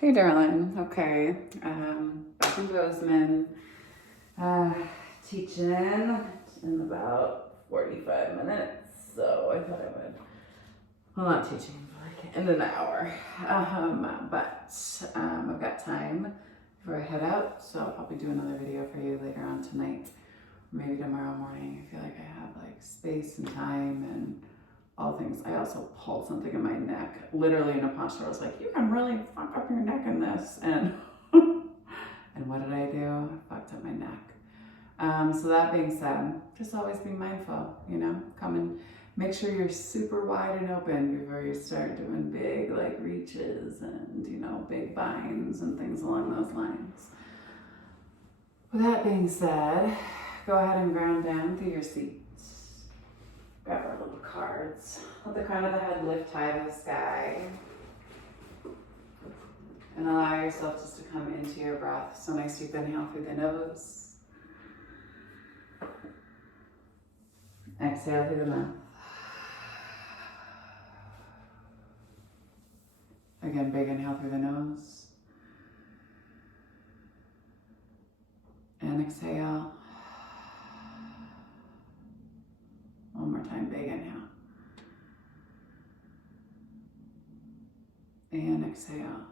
Hey, darling. Okay. Back in Bozeman. Teaching in about 45 minutes. So I thought I would. Well, not teaching, but like in an hour. But I've got time before I head out. So I'll probably do another video for you later on tonight. Maybe tomorrow morning. I feel like I have like space and time and all things. I also pulled something in my neck, literally in a posture. I was like, you can really fuck up your neck in this. And and what did I do? I fucked up my neck. So that being said, just always be mindful, come and make sure you're super wide and open before you start doing big like reaches and, big binds and things along those lines. With that being said, go ahead and ground down through your seats. Grab our little cards. Let the crown of the head lift high to the sky. And allow yourself just to come into your breath. So nice deep inhale through the nose. Exhale through the mouth. Again, big inhale through the nose. And exhale. One more time, big inhale. And exhale.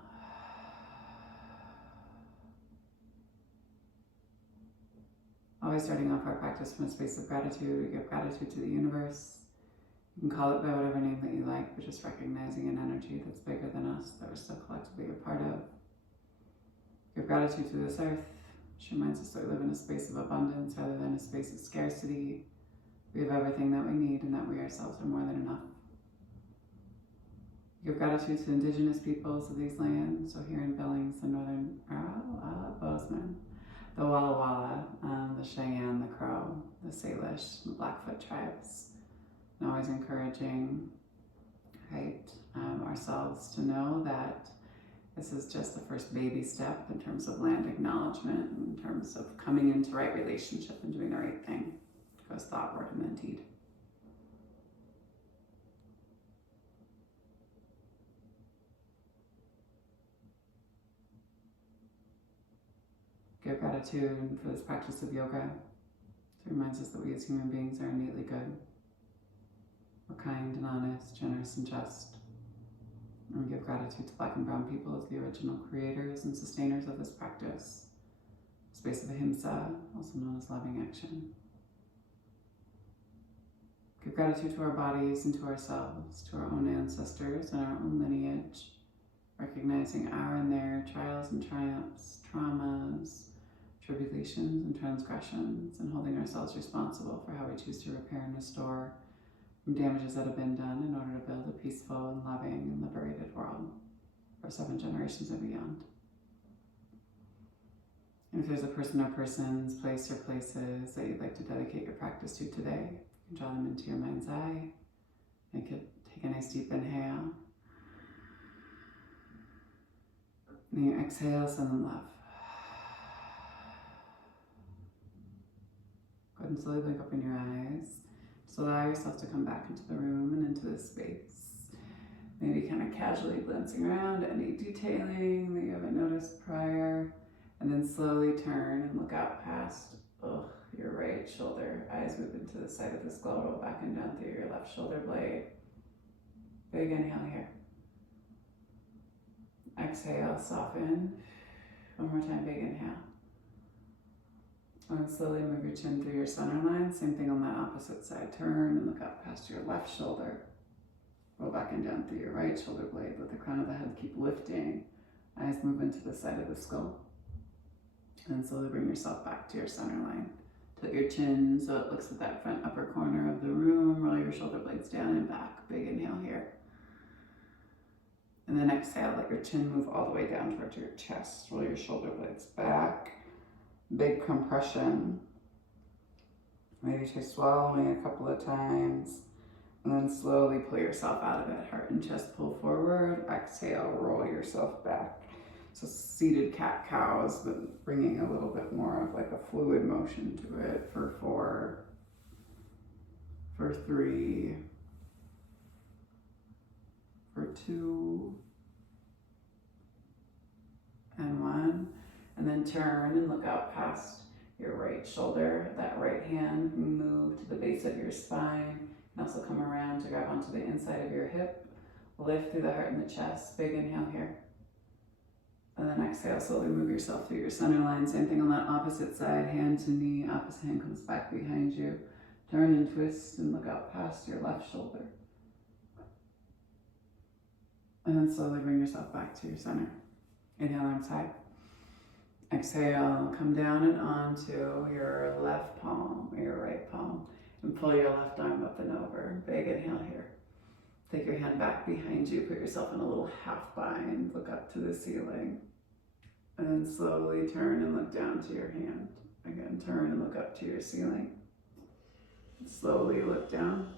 Always starting off our practice from a space of gratitude. We give gratitude to the universe. You can call it by whatever name that you like, but just recognizing an energy that's bigger than us, that we're still collectively a part of. Give gratitude to this earth. She reminds us that we live in a space of abundance rather than a space of scarcity. We have everything that we need and that we ourselves are more than enough. Give gratitude to indigenous peoples of these lands. So here in Billings, the northern Bozeman, the Walla Walla, the Cheyenne, the Crow, the Salish, the Blackfoot tribes. And always encouraging, ourselves to know that this is just the first baby step in terms of land acknowledgement, in terms of coming into right relationship and doing the right thing. Goes thought, word, and then deed. Give gratitude for this practice of yoga. It reminds us that we as human beings are innately good. We're kind and honest, generous and just. And we give gratitude to Black and Brown people as the original creators and sustainers of this practice. Space of ahimsa, also known as loving action. Give gratitude to our bodies and to ourselves, to our own ancestors and our own lineage, recognizing our and their trials and triumphs, traumas, tribulations and transgressions, and holding ourselves responsible for how we choose to repair and restore from damages that have been done in order to build a peaceful and loving and liberated world for 7 generations and beyond. And if there's a person or persons, place or places that you'd like to dedicate your practice to today, you can draw them into your mind's eye. Take a nice deep inhale. And you exhale, send them love. Go ahead and slowly blink open your eyes. Just allow yourself to come back into the room and into this space. Maybe kind of casually glancing around at any detailing that you haven't noticed prior. And then slowly turn and look out past your right shoulder. Eyes move into the side of the skull, roll back and down through your left shoulder blade. Big inhale here. Exhale, soften. One more time, big inhale. And slowly move your chin through your center line. Same thing on that opposite side. Turn and look up past your left shoulder. Roll back and down through your right shoulder blade. Let the crown of the head keep lifting. Eyes move into the side of the skull. And then slowly bring yourself back to your center line. Tilt your chin so it looks at that front upper corner of the room. Roll your shoulder blades down and back. Big inhale here. And then exhale, let your chin move all the way down towards your chest. Roll your shoulder blades back. Big compression. Maybe try swallowing a couple of times. And then slowly pull yourself out of it. Heart and chest pull forward. Exhale, roll yourself back. So seated cat-cows, but bringing a little bit more of like a fluid motion to it for 4, for 3, for 2, And then turn and look out past your right shoulder. That right hand move to the base of your spine. And also come around to grab onto the inside of your hip. Lift through the heart and the chest. Big inhale here. And then exhale, slowly move yourself through your center line. Same thing on that opposite side. Hand to knee, opposite hand comes back behind you. Turn and twist and look out past your left shoulder. And then slowly bring yourself back to your center. Inhale, arms high. Exhale, come down and onto your left palm or your right palm. And pull your left arm up and over. Big inhale here. Take your hand back behind you. Put yourself in a little half bind. Look up to the ceiling. And then slowly turn and look down to your hand. Again, turn and look up to your ceiling. Slowly look down.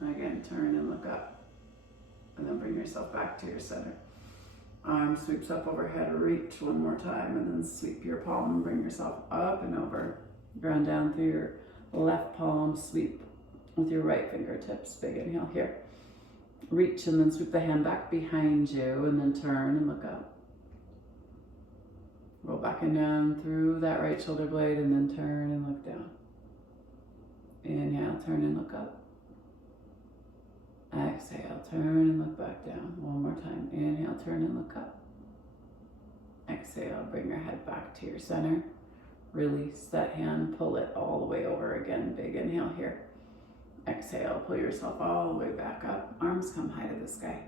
Again, turn and look up. And then bring yourself back to your center. Arm sweeps up overhead. Reach one more time. And then sweep your palm and bring yourself up and over. Ground down through your left palm. Sweep with your right fingertips. Big inhale here. Reach and then sweep the hand back behind you and then turn and look up. Roll back and down through that right shoulder blade and then turn and look down. Inhale, turn and look up. Exhale, turn and look back down. One more time. Inhale, turn and look up. Exhale, bring your head back to your center. Release that hand, pull it all the way over again. Big inhale here. Exhale, pull yourself all the way back up. Arms come high to the sky.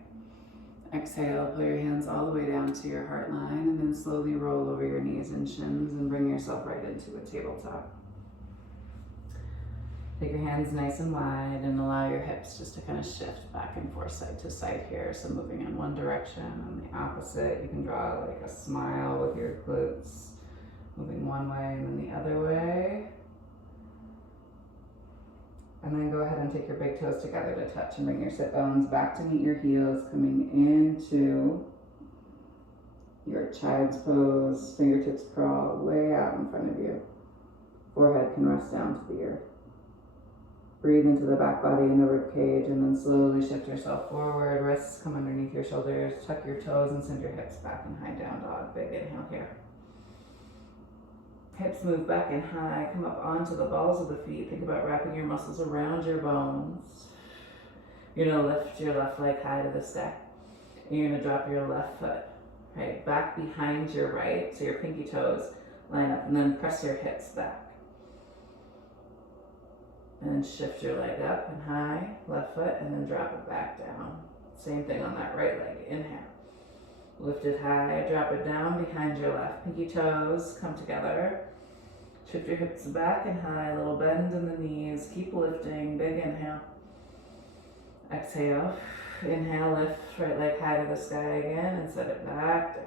Exhale, pull your hands all the way down to your heart line and then slowly roll over your knees and shins and bring yourself right into a tabletop. Take your hands nice and wide and allow your hips just to kind of shift back and forth side to side here. So moving in one direction and the opposite. You can draw like a smile with your glutes. Moving one way and then the other way. And then go ahead and take your big toes together to touch and bring your sit bones back to meet your heels, coming into your child's pose. Fingertips crawl way out in front of you. Forehead can rest down to the earth. Breathe into the back body and the rib cage and then slowly shift yourself forward. Wrists come underneath your shoulders. Tuck your toes and send your hips back in high down dog. Big inhale here. Hips move back and high, come up onto the balls of the feet. Think about wrapping your muscles around your bones. You're gonna lift your left leg high to the sky. And you're gonna drop your left foot right back behind your right, so your pinky toes line up, and then press your hips back. And then shift your leg up and high, left foot, and then drop it back down. Same thing on that right leg, inhale. Lift it high, drop it down behind your left. Pinky toes come together. Shift your hips back and high, a little bend in the knees. Keep lifting, big inhale. Exhale, inhale, lift right leg high to the sky again and set it back down.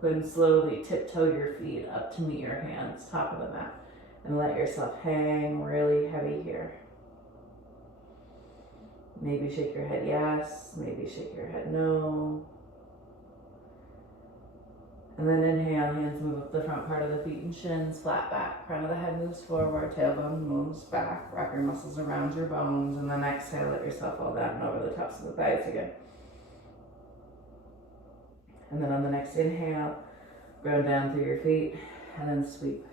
Go ahead and slowly tiptoe your feet up to meet your hands, top of the mat. And let yourself hang really heavy here. Maybe shake your head yes, maybe shake your head no. And then inhale, hands move up the front part of the feet and shins, flat back. Crown of the head moves forward, tailbone moves back. Wrap your muscles around your bones. And then exhale, let yourself fall down and over the tops of the thighs again. And then on the next inhale, ground down through your feet and then sweep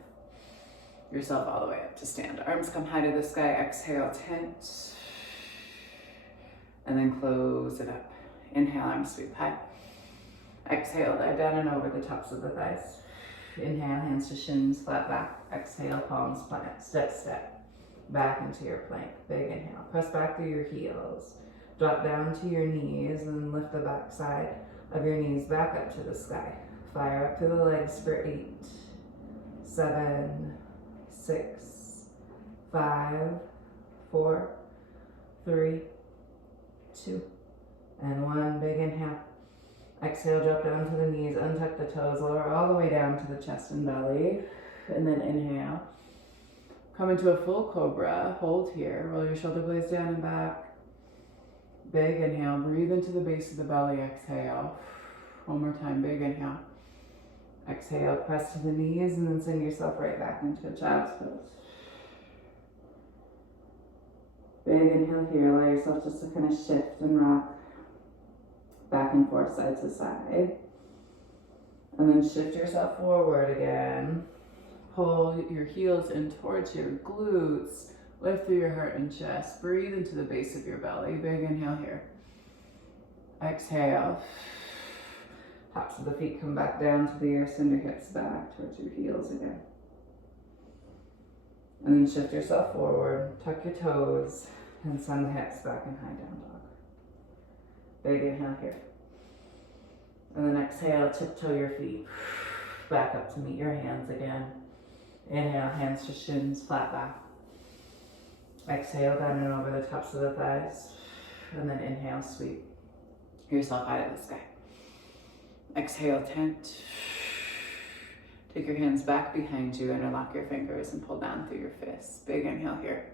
yourself all the way up to stand. Arms come high to the sky. Exhale, tent. And then close it up. Inhale, arms sweep high. Exhale, dive down and over the tops of the thighs. Inhale, hands to shins, flat back. Exhale, palms plant. Step, step. Back into your plank. Big inhale. Press back through your heels. Drop down to your knees and lift the back side of your knees back up to the sky. Fire up to the legs for 8, 7, 6, 5, 4, 3, 2, and 1. Big inhale. Exhale, drop down to the knees, untuck the toes, lower all the way down to the chest and belly. And then inhale. Come into a full cobra. Hold here. Roll your shoulder blades down and back. Big inhale. Breathe into the base of the belly. Exhale. One more time. Big inhale. Exhale. Press to the knees and then send yourself right back into a child's pose. Big inhale here. Allow yourself just to kind of shift and rock back and forth, side to side. And then shift yourself forward again. Pull your heels in towards your glutes. Lift through your heart and chest. Breathe into the base of your belly. Big inhale here. Exhale. Tops of the feet come back down to the earth. Send your hips back towards your heels again. And then shift yourself forward. Tuck your toes and send the hips back in high down dog. Big inhale here. And then exhale, tiptoe your feet back up to meet your hands again. Inhale, hands to shins, flat back. Exhale, down and over the tops of the thighs. And then inhale, sweep yourself high to the sky. Exhale, tent. Take your hands back behind you, interlock your fingers and pull down through your fists. Big inhale here.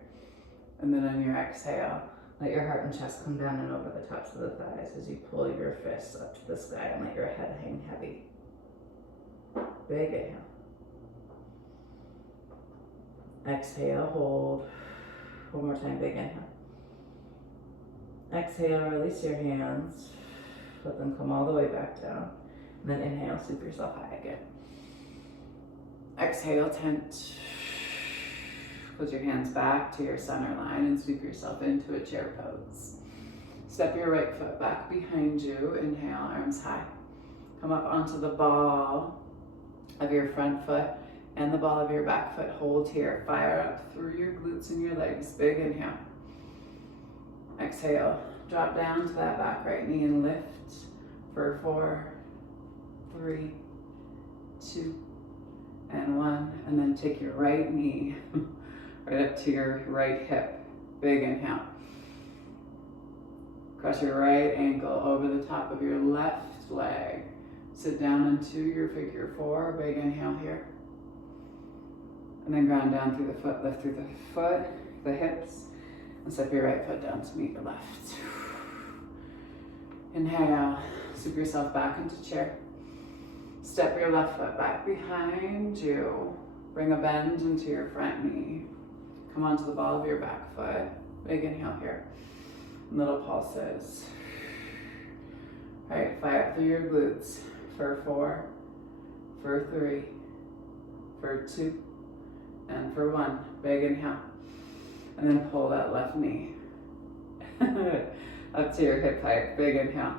And then on your exhale, let your heart and chest come down and over the tops of the thighs as you pull your fists up to the sky and let your head hang heavy. Big inhale. Exhale, hold. One more time, big inhale. Exhale, release your hands. Let them come all the way back down. And then inhale, sweep yourself high again. Exhale, tent. Put your hands back to your center line and sweep yourself into a chair pose. Step your right foot back behind you. Inhale, arms high. Come up onto the ball of your front foot and the ball of your back foot. Hold here. Fire up through your glutes and your legs. Big inhale. Exhale. Drop down to that back right knee and lift for 4, 3, 2, and 1. And then take your right knee right up to your right hip. Big inhale. Cross your right ankle over the top of your left leg. Sit down into your figure 4. Big inhale here. And then ground down through the foot. Lift through the foot, the hips, and step your right foot down to meet your left. Inhale. Sweep yourself back into chair. Step your left foot back behind you. Bring a bend into your front knee. Come onto the ball of your back foot. Big inhale here. Little pulses. All right, fire up through your glutes for 4, for 3, for 2, and for 1. Big inhale. And then pull that left knee up to your hip height. Big inhale.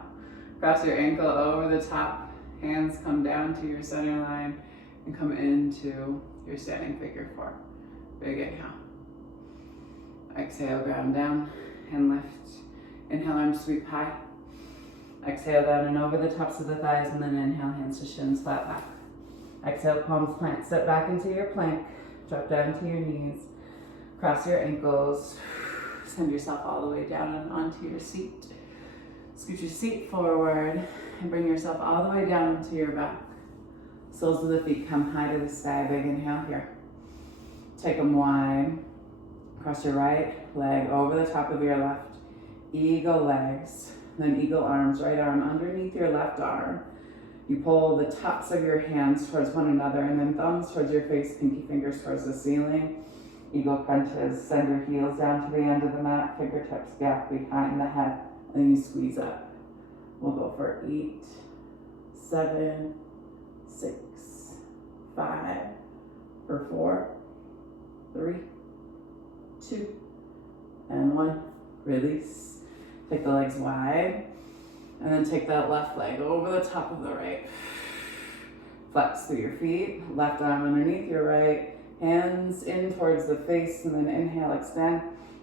Cross your ankle over the top. Hands come down to your center line and come into your standing figure 4. Big inhale. Exhale, ground down and lift. Inhale, arms sweep high. Exhale, down and over the tops of the thighs, and then inhale, hands to shins, flat back. Exhale, palms plant. Step back into your plank. Drop down to your knees. Cross your ankles. Send yourself all the way down and onto your seat. Scoot your seat forward and bring yourself all the way down into your back. Soles of the feet come high to the sky. Big inhale here. Take them wide. Cross your right leg over the top of your left. Eagle legs. Then eagle arms. Right arm underneath your left arm. You pull the tops of your hands towards one another and then thumbs towards your face, pinky fingers towards the ceiling. Eagle crunches. Send your heels down to the end of the mat. Fingertips gap behind the head. And then you squeeze up. We'll go for 8, 7, 6, 5, for 4, 3, 2, and 1. Release. Take the legs wide. And then take that left leg over the top of the right. Flex through your feet. Left arm underneath your right. Hands in towards the face. And then inhale, extend.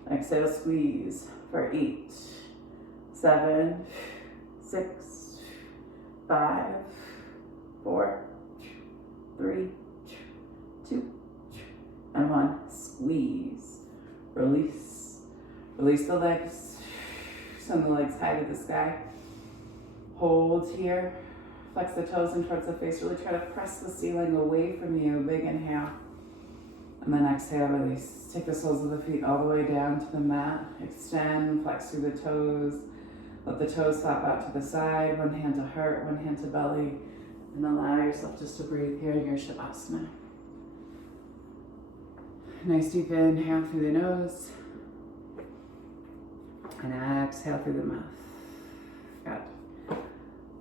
Exhale, squeeze for 8, 7, 6, 5, 4, 3, 2, and 1. Squeeze. Release. Release the legs. Send the legs high to the sky. Hold here. Flex the toes in towards the face. Really try to press the ceiling away from you. Big inhale. And then exhale, release. Take the soles of the feet all the way down to the mat. Extend, flex through the toes. Let the toes flap out to the side. One hand to heart, one hand to belly. And allow yourself just to breathe here in your Shavasana. Nice deep inhale through the nose. And exhale through the mouth. Good.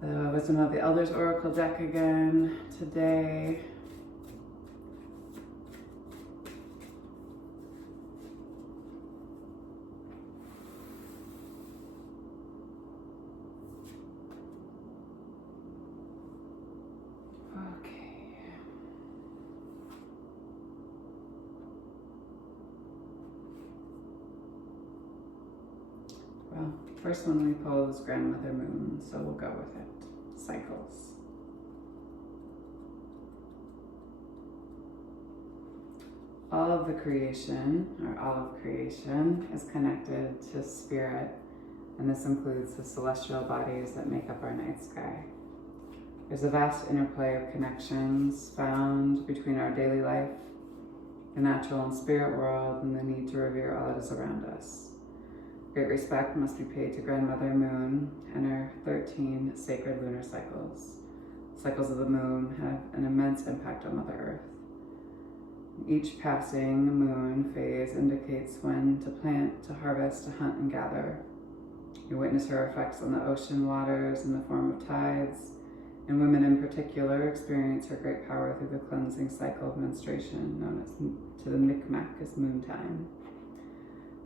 The Wisdom of the Elders Oracle deck again today. Well, first one we pull is Grandmother Moon, so we'll go with it. Cycles. All of the creation, or all of creation, is connected to spirit, and this includes the celestial bodies that make up our night sky. There's a vast interplay of connections found between our daily life, the natural and spirit world, and the need to revere all that is around us. Great respect must be paid to Grandmother Moon and her 13 sacred lunar cycles. Cycles of the moon have an immense impact on Mother Earth. Each passing moon phase indicates when to plant, to harvest, to hunt, and gather. You witness her effects on the ocean waters in the form of tides, and women in particular experience her great power through the cleansing cycle of menstruation, known as to the Micmac as moon time.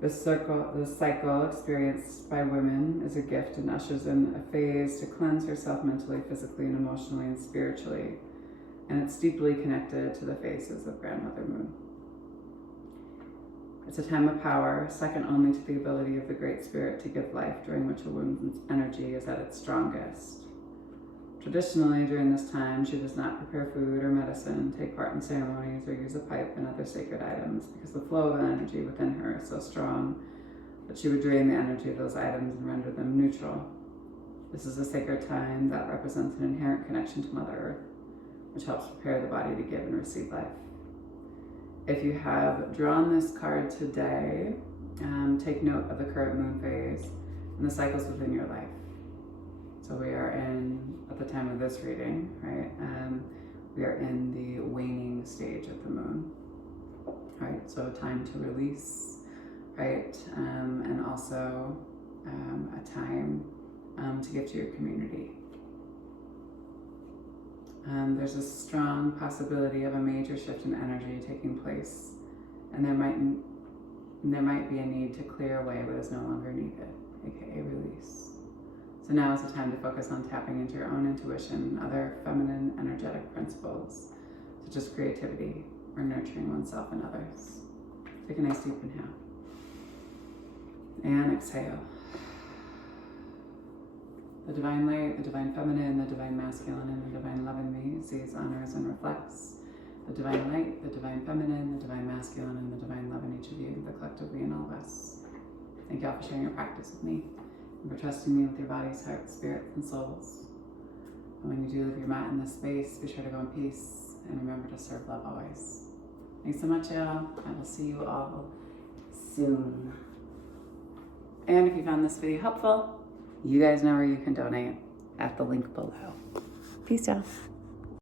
This cycle experienced by women is a gift and ushers in a phase to cleanse herself mentally, physically, and emotionally, and spiritually. And it's deeply connected to the phases of Grandmother Moon. It's a time of power, second only to the ability of the Great Spirit to give life, during which a woman's energy is at its strongest. Traditionally, during this time, she does not prepare food or medicine, take part in ceremonies, or use a pipe and other sacred items, because the flow of energy within her is so strong that she would drain the energy of those items and render them neutral. This is a sacred time that represents an inherent connection to Mother Earth, which helps prepare the body to give and receive life. If you have drawn this card today, take note of the current moon phase and the cycles within your life. So we are in, at the time of this reading, right, we are in the waning stage of the moon, right? So time to release, right, and also a time to give to your community. There's a strong possibility of a major shift in energy taking place, and there might be a need to clear away what is no longer needed, aka release. So now is the time to focus on tapping into your own intuition, other feminine energetic principles, such as creativity or nurturing oneself and others. Take a nice deep inhale. And exhale. The divine light, the divine feminine, the divine masculine, and the divine love in me sees, honors, and reflects the divine light, the divine feminine, the divine masculine, and the divine love in each of you, the collective we in all of us. Thank you all for sharing your practice with me, and for trusting me with your bodies, hearts, spirits, and souls. And when you do leave your mat in this space, be sure to go in peace, and remember to serve love always. Thanks so much, y'all. I will see you all soon. And if you found this video helpful, you guys know where you can donate at the link below. Peace out.